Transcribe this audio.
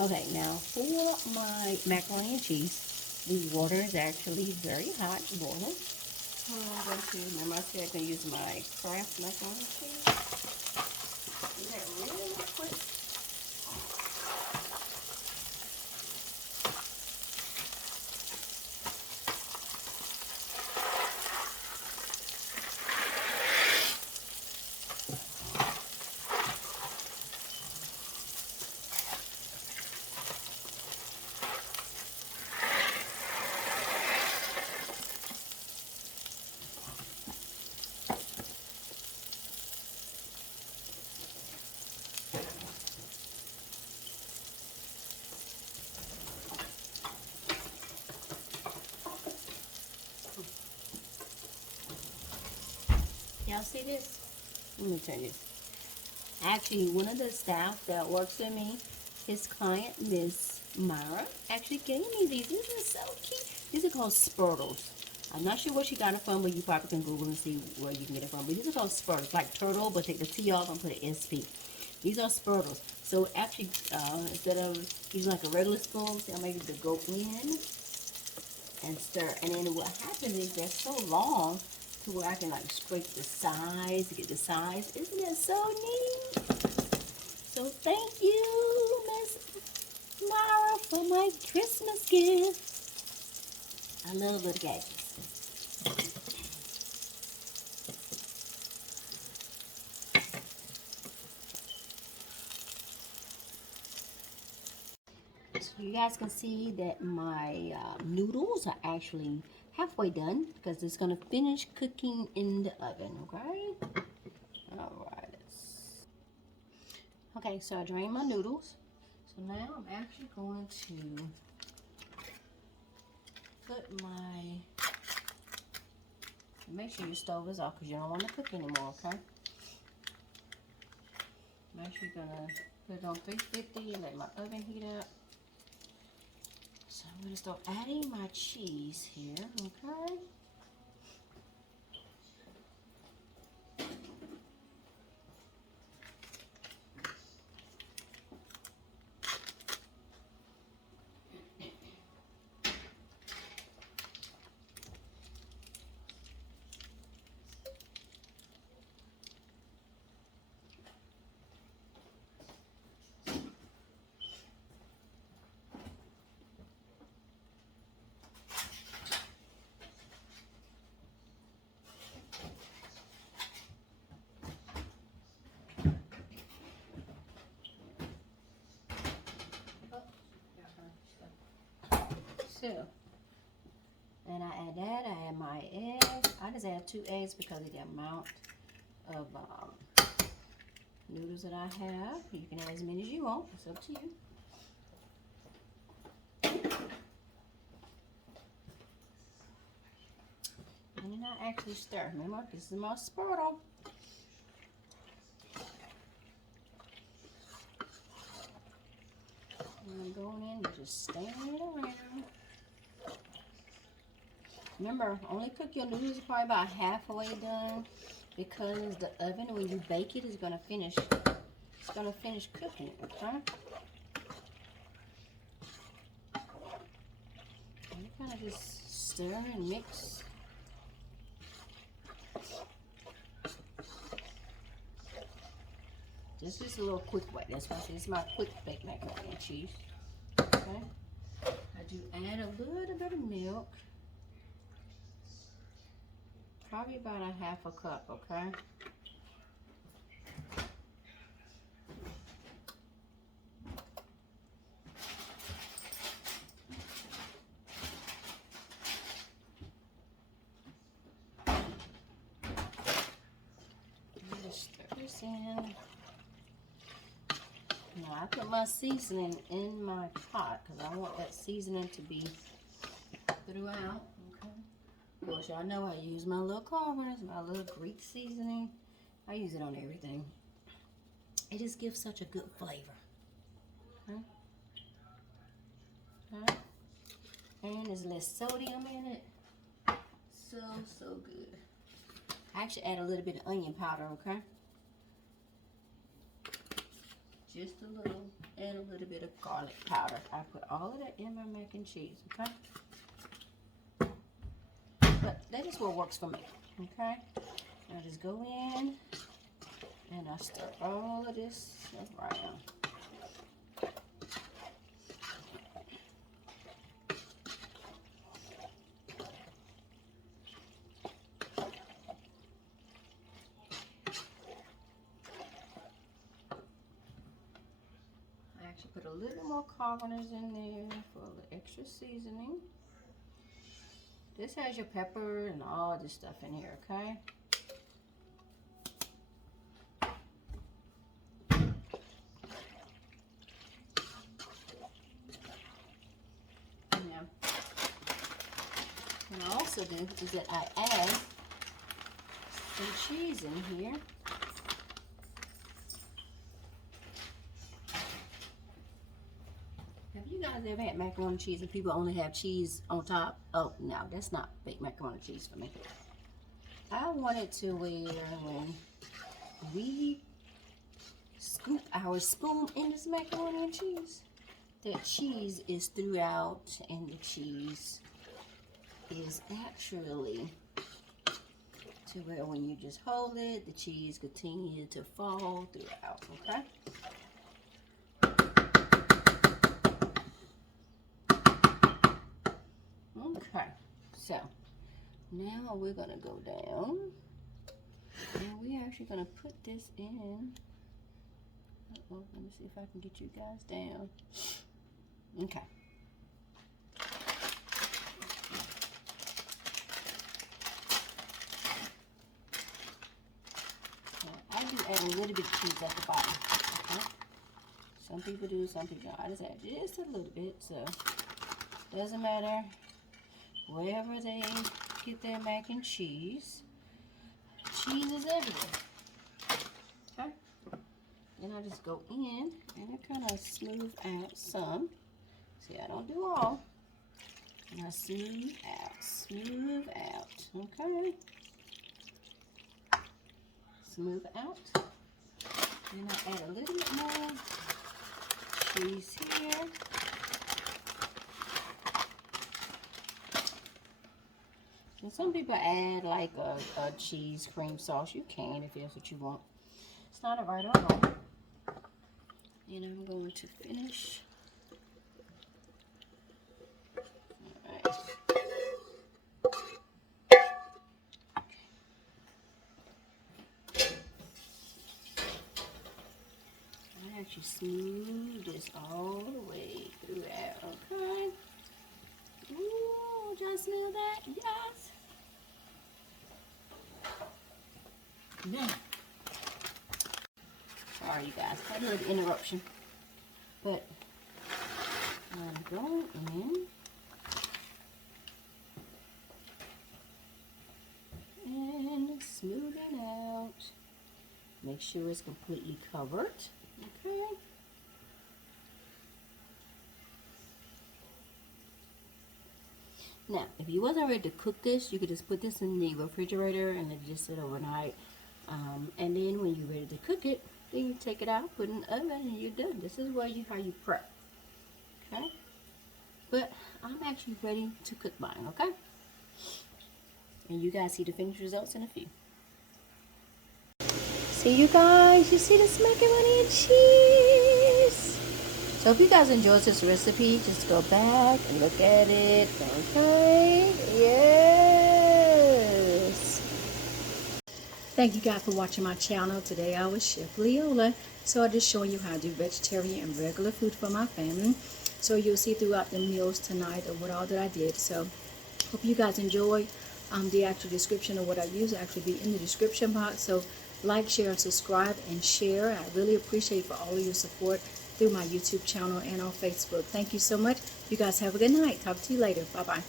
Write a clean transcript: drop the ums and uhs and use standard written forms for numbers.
Okay, now for my macaroni and cheese, the water is actually very hot, boiling. I'm going to, remember I said I'm going to use my Kraft macaroni and cheese. Do that really quick. Y'all see this? Let me turn this. Actually, one of the staff that works with me, his client, Miss Myra, actually gave me these. These are so cute. These are called Spurtles. I'm not sure where she got it from, but you probably can Google and see where you can get it from. But these are called Spurtles, like turtle, but take the T off and put an SP. These are Spurtles. So actually, instead of using like a regular spoon, see, I'm able to go in and stir. And then what happens is they're so long to where I can like scrape the sides to get the size. Isn't that so neat? So thank you, Miss Mara, for my Christmas gift. I love little gadgets. So you guys can see that my noodles are actually halfway done because it's going to finish cooking in the oven, okay? All right. Okay, so I drained my noodles. So now I'm actually going to put my, make sure your stove is off because you don't want to cook anymore, okay? I'm actually gonna put it on 350 and let my oven heat up. So I'm gonna start adding my cheese here, okay? So, and I add that, I add my eggs. I just add 2 eggs because of the amount of noodles that I have. You can add as many as you want, it's up to you. And then I actually stir. Remember, this is my Spurtle. And I'm going in and just stirring it around. Remember, only cook your noodles probably about halfway done because the oven, when you bake it, is gonna finish. It's gonna finish cooking it, okay? And you kind of just stir and mix. This is a little quick way. That's why I say it's my quick bake macaroni and cheese. Okay. I do add a little bit of milk. Probably about a half a cup, okay? Just stir this in. Now I put my seasoning in my pot because I want that seasoning to be throughout, okay? Of course, y'all know I use my little carbonates, my little Greek seasoning. I use it on everything. It just gives such a good flavor. Okay? Okay. And there's less sodium in it. So good. I actually add a little bit of onion powder, okay? just a little, and a little bit of garlic powder. I put all of that in my mac and cheese, okay? But that is what works for me, okay? I just go in and I stir all of this around. I actually put a little more carboners in there for the extra seasoning. This has your pepper and all this stuff in here, okay? Now, what I also do is that I add some cheese in here. Have you guys ever had macaroni and cheese and people only have cheese on top? Oh, no, that's not baked macaroni and cheese for me. I want it to where when we scoop our spoon in this macaroni and cheese, that cheese is throughout and the cheese is actually to where when you just hold it, the cheese continues to fall throughout, okay? Okay, so now we're gonna go down and we're actually gonna put this in. Uh-oh, let me see if I can get you guys down. Okay. I do add a little bit of cheese at the bottom. Okay? Some people do, some people don't. I just add just a little bit, so doesn't matter. Wherever they get their mac and cheese, cheese is everywhere. Okay? Then I just go in and I kind of smooth out some. See, I don't do all. And I smooth out, okay? Smooth out. Then I add a little bit more cheese here. And some people add like a cheese cream sauce. You can if that's what you want. It's not a right or wrong. And I'm going to finish. Alright. I actually smooth this all the way throughout, okay? Ooh, just smell that? Yes. Now, sorry you guys, I had a little interruption, but I'm going in and smoothing out. Make sure it's completely covered. Okay. Now, if you wasn't ready to cook this, you could just put this in the refrigerator and let it just sit overnight. And then when you're ready to cook it, then you take it out, put it in the oven, and you're done. This is how you prep. Okay? But I'm actually ready to cook mine, okay? And you guys see the finished results in a few. See you guys, you see this macaroni and cheese. So if you guys enjoyed this recipe, just go back and look at it, okay? Yes. Thank you guys for watching my channel. Today I was Chef Leola. So I'm just showing you how to do vegetarian and regular food for my family. So you'll see throughout the meals tonight of what all that I did. So hope you guys enjoy. The actual description of what I use will actually be in the description box. So like, share, subscribe, and share. I really appreciate for all of your support through my YouTube channel and on Facebook. Thank you so much. You guys have a good night. Talk to you later. Bye-bye.